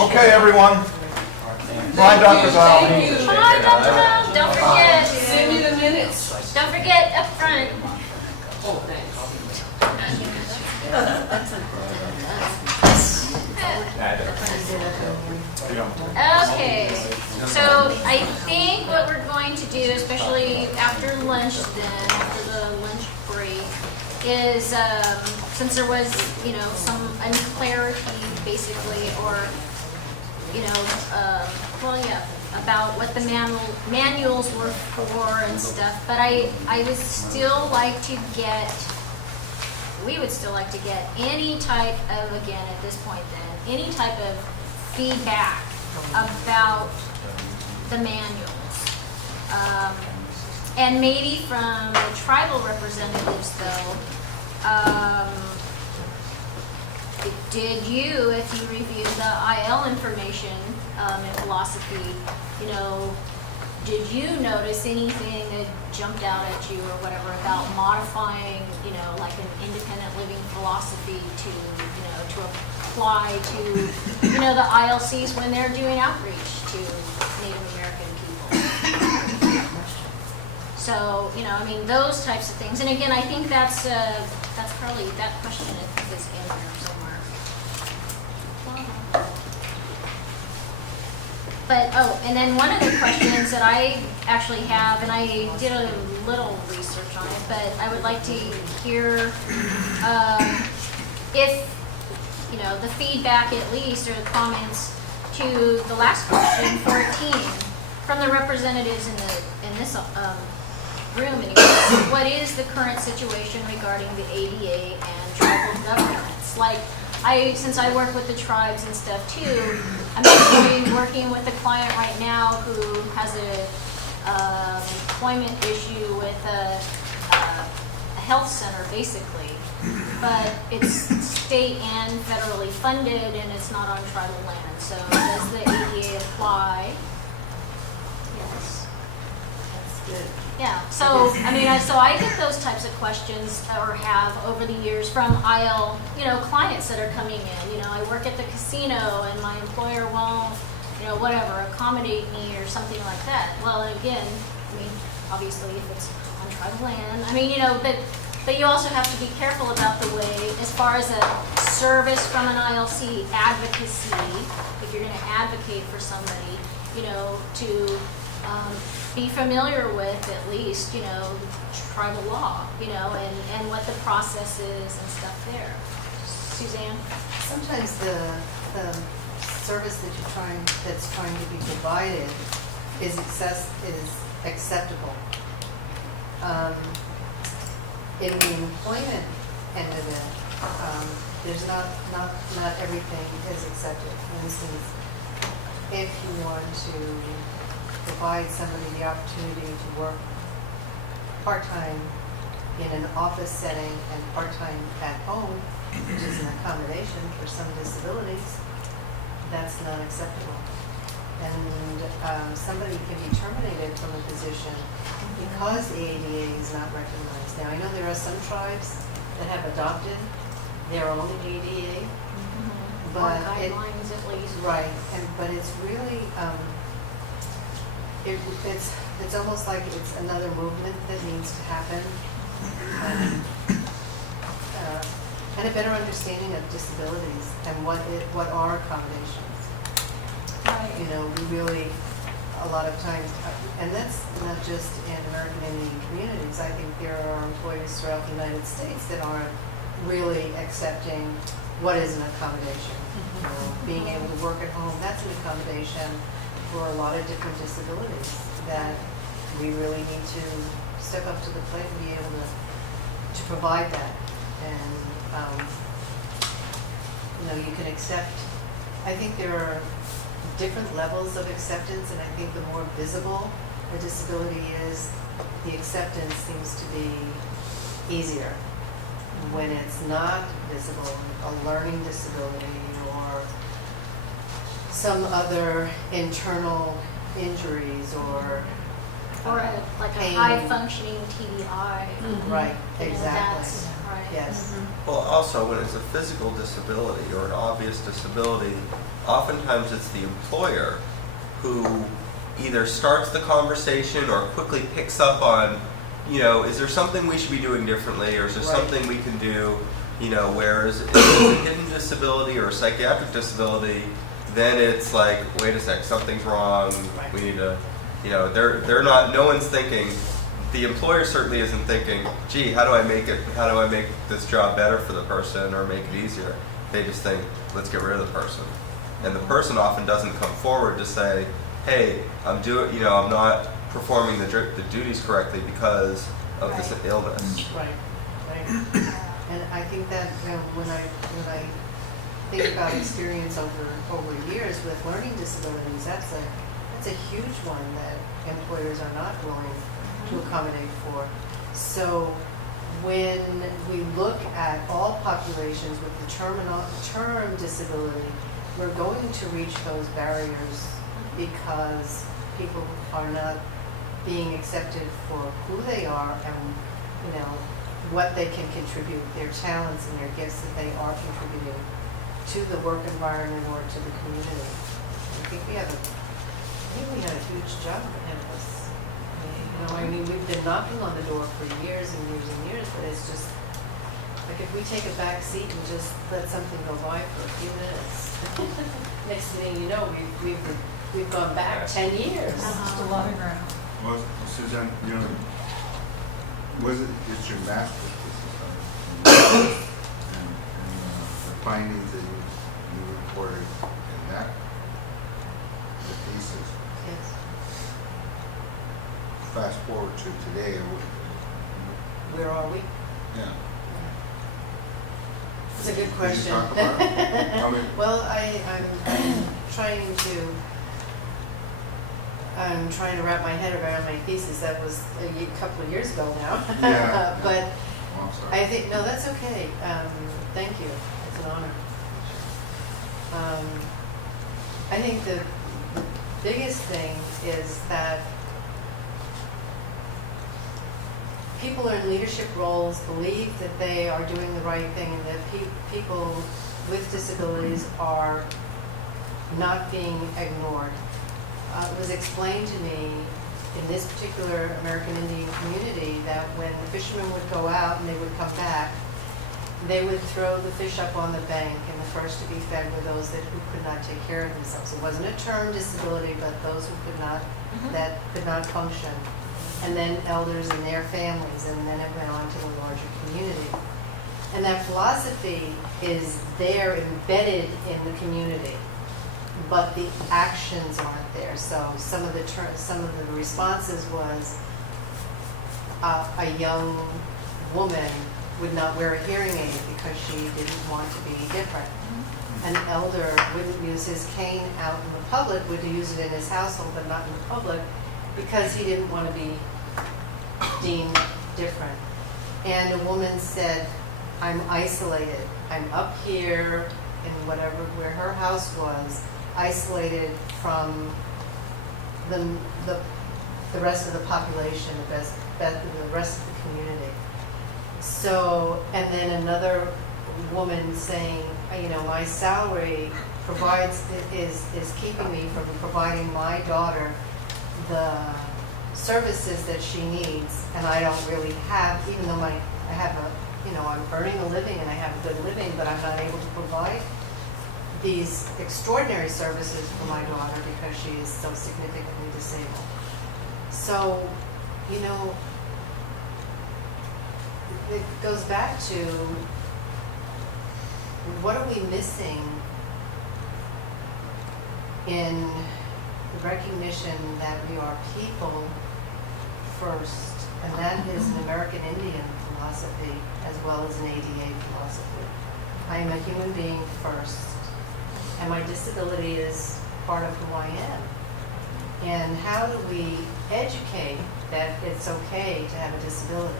Okay, everyone. Bye, Dr. Val. Thank you. Bye, Dr. Val. Don't forget. Send me the minutes. Don't forget up front. Oh, thanks. Okay, so I think what we're going to do, especially after lunch then, after the lunch break, is since there was, some unclarity basically, or, about what the manuals were for and stuff, but I would still like to get, we would still like to get any type of, again, at this point then, any type of feedback about the manuals. And maybe from the tribal representatives though, did you, if you reviewed the I.L. information in philosophy, did you notice anything that jumped out at you or whatever about modifying, like an independent living philosophy to, to apply to, the ILCs when they're doing outreach to Native American people? So, those types of things. And again, I think that's probably, that question I think is in there somewhere. But, and then one of the questions that I actually have, and I did a little research on it, but I would like to hear if, the feedback at least, or the comments to the last question, 14, from the representatives in this room anyway. What is the current situation regarding the ADA and tribal governance? Like, since I work with the tribes and stuff too, I'm actually working with a client right now who has a employment issue with a health center basically, but it's state and federally funded and it's not on tribal land. So does the ADA apply? Yes. That's good. Yeah, so, so I get those types of questions, or have over the years from IL, clients that are coming in. I work at the casino and my employer won't, whatever, accommodate me or something like that. Well, again, obviously if it's on tribal land, but you also have to be careful about the way, as far as a service from an ILC advocacy, if you're going to advocate for somebody, to be familiar with at least, tribal law, and what the process is and stuff there. Suzanne? Sometimes the service that's trying to be provided is acceptable. In the employment end of it, there's not everything is accepted. For instance, if you want to provide somebody the opportunity to work part-time in an office setting and part-time at home, which is an accommodation for some disabilities, that's not acceptable. And somebody can be terminated from a position because the ADA is not recognized. Now, I know there are some tribes that have adopted their own ADA, Or guidelines at least. right, but it's really, it's almost like it's another movement that needs to happen, and a better understanding of disabilities and what are accommodations. Right. We really, a lot of times, and that's not just in American Indian communities. I think there are employers throughout the United States that aren't really accepting what is an accommodation. Being able to work at home, that's an accommodation for a lot of different disabilities that we really need to step up to the plate and be able to provide that. And, you can accept, I think there are different levels of acceptance, and I think the more visible a disability is, the acceptance seems to be easier. When it's not visible, a learning disability or some other internal injuries or Or like a pain. high functioning TBI. Right, That's exactly. Right. Yes. Well, also, when it's a physical disability or an obvious disability, oftentimes it's the employer who either starts the conversation or quickly picks up on, is there something we should be doing differently, or is there Right. something we can do, whereas if it's a hidden disability or a psychiatric disability, then it's like, wait a sec, something's wrong, Right. we need to, they're not, no one's thinking, the employer certainly isn't thinking, gee, how do I make this job better for the person or make it easier? They just think, let's get rid of the person. And the person often doesn't come forward to say, hey, I'm not performing the duties correctly because of this Right. illness. Right, right. And I think that when I think about experience over years with learning disabilities, that's a huge one that employers are not willing to accommodate for. So when we look at all populations with the term disability, we're going to reach those barriers because people are not being accepted for who they are and what they can contribute, their talents and their gifts that they are contributing to the work environment or to the community. I think we have a huge job ahead of us. We've been knocking on the door for years and years and years, but it's just like if we take a back seat and just let something go by for a few minutes, next thing you know, we've gone back 10 years. Uh-huh. A lot of ground. Well, Suzanne, it's your master's thesis, and the findings that you reported in the thesis. Yes. Fast forward to today, Where are we? yeah. It's a good Can you question. talk about it? I mean, Well, I'm trying to wrap my head around my thesis. That was a couple of years ago now. Yeah. But oh, I'm sorry. I think, no, that's okay. Thank you. It's an honor. I think the biggest thing is that people in leadership roles believe that they are doing the right thing and that people with disabilities are not being ignored. It was explained to me in this particular American Indian community that when the fishermen would go out and they would come back, they would throw the fish up on the bank, and the first to be fed were those who could not take care of themselves. It wasn't a term disability, but those who that could not function. And then elders and their families, and then it went on to the larger community. And that philosophy is there embedded in the community, but the actions aren't there. So some of the responses was a young woman would not wear a hearing aid because she didn't want to be different. An elder wouldn't use his cane out in the public, would use it in his household but not in the public because he didn't want to be deemed different. And a woman said, I'm isolated. I'm up here in where her house was, isolated from the rest of the population, the rest of the community. So, and then another woman saying, my salary is keeping me from providing my daughter the services that she needs, and I don't really have, even though I'm earning a living and I have a good living, but I'm not able to provide these extraordinary services for my daughter because she is so significantly disabled. So, it goes back to what are we missing in the recognition that we are people first, and that is an American Indian philosophy as well as an ADA philosophy. I am a human being first, and my disability is part of who I am. And how do we educate that it's okay to have a disability,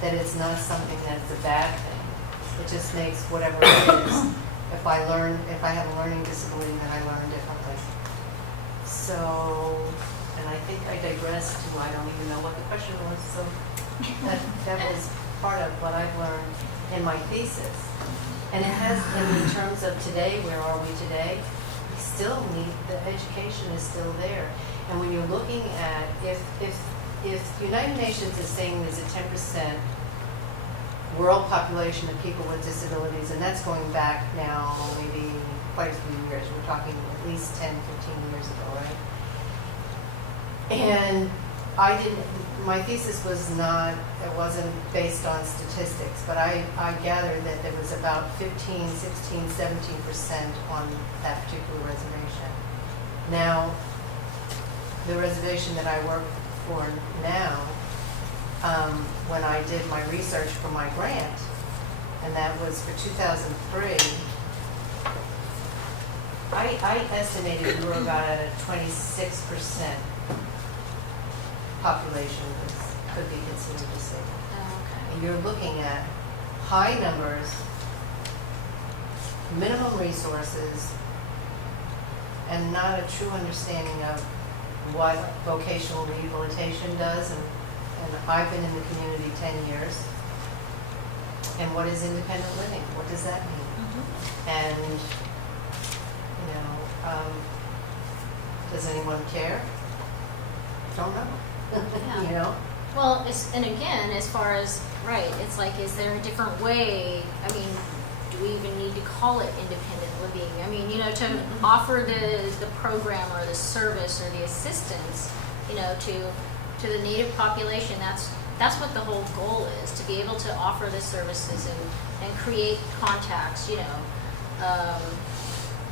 that it's not something that's a bad thing? It just makes whatever it is. If I have a learning disability, then I learn differently. So, and I think I digressed to, I don't even know what the question was, so that was part of what I've learned in my thesis. And it has, in terms of today, where are we today? We still need, the education is still there. And when you're looking at, if United Nations is saying there's a 10% world population of people with disabilities, and that's going back now maybe quite a few years. We're talking at least 10, 15 years ago, right? And my thesis was not, it wasn't based on statistics, but I gathered that there was about 15, 16, 17% on that particular reservation. Now, the reservation that I work for now, when I did my research for my grant, and that was for 2003, I estimated we were about at a 26% population that could be considered disabled. Oh, And you're looking at high numbers, minimum resources, and not a true understanding of what vocational rehabilitation does. And I've been in the community 10 years. And what is independent living? What does that mean? And, does anyone care? Don't know. Yeah. You know? Well, and again, as far as, right, it's like, is there a different way? I mean, do we even need to call it independent living? I mean, to offer the program or the service or the assistance, to the Native population, that's what the whole goal is, to be able to offer the services and create contacts,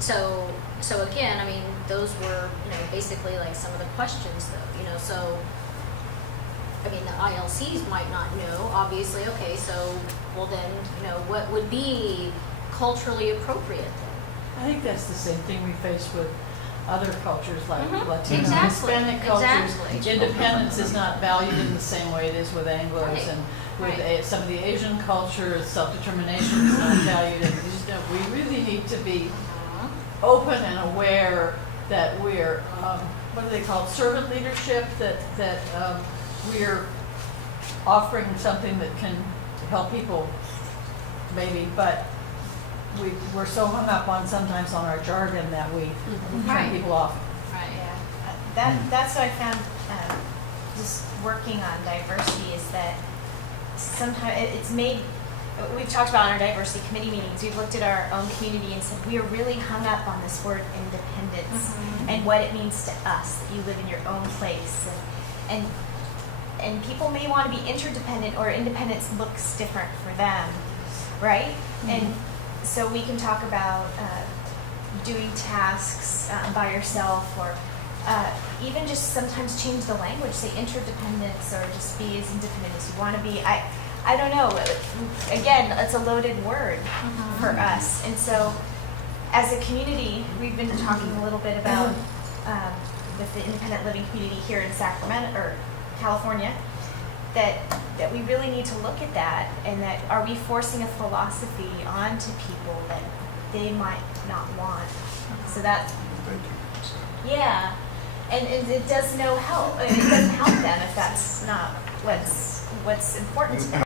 So again, I mean, those were, basically like some of the questions though, so, I mean, the ILCs might not know, obviously, okay, so, well then, what would be culturally appropriate then? I think that's the same thing we face with other cultures like Latino, Exactly, Hispanic cultures. exactly. Independence is not valued in the same way it is with Anglos, Right, and with right. some of the Asian cultures, self-determination is not valued. And we really need to be open and aware that we're, what do they call it, servant leadership, that we're offering something that can help people, maybe, but we're so hung up on sometimes on our jargon that we turn Right. people off. Right. Yeah, that's what I found just working on diversity is that sometimes it's made. We've talked about in our diversity committee meetings. We've looked at our own community and said we are really hung up on this word independence and what it means to us that you live in your own place and people may want to be interdependent or independence looks different for them, right? And so we can talk about doing tasks by yourself or even just sometimes change the language, say interdependence or just be as independent as you want to be. I don't know. Again, it's a loaded word for us. And so as a community, we've been talking a little bit about with the independent living community here in Sacramento or California, that we really need to look at that and that are we forcing a philosophy onto people that they might not want. So that, yeah. And it does no help. It doesn't help them if that's not what's important to them.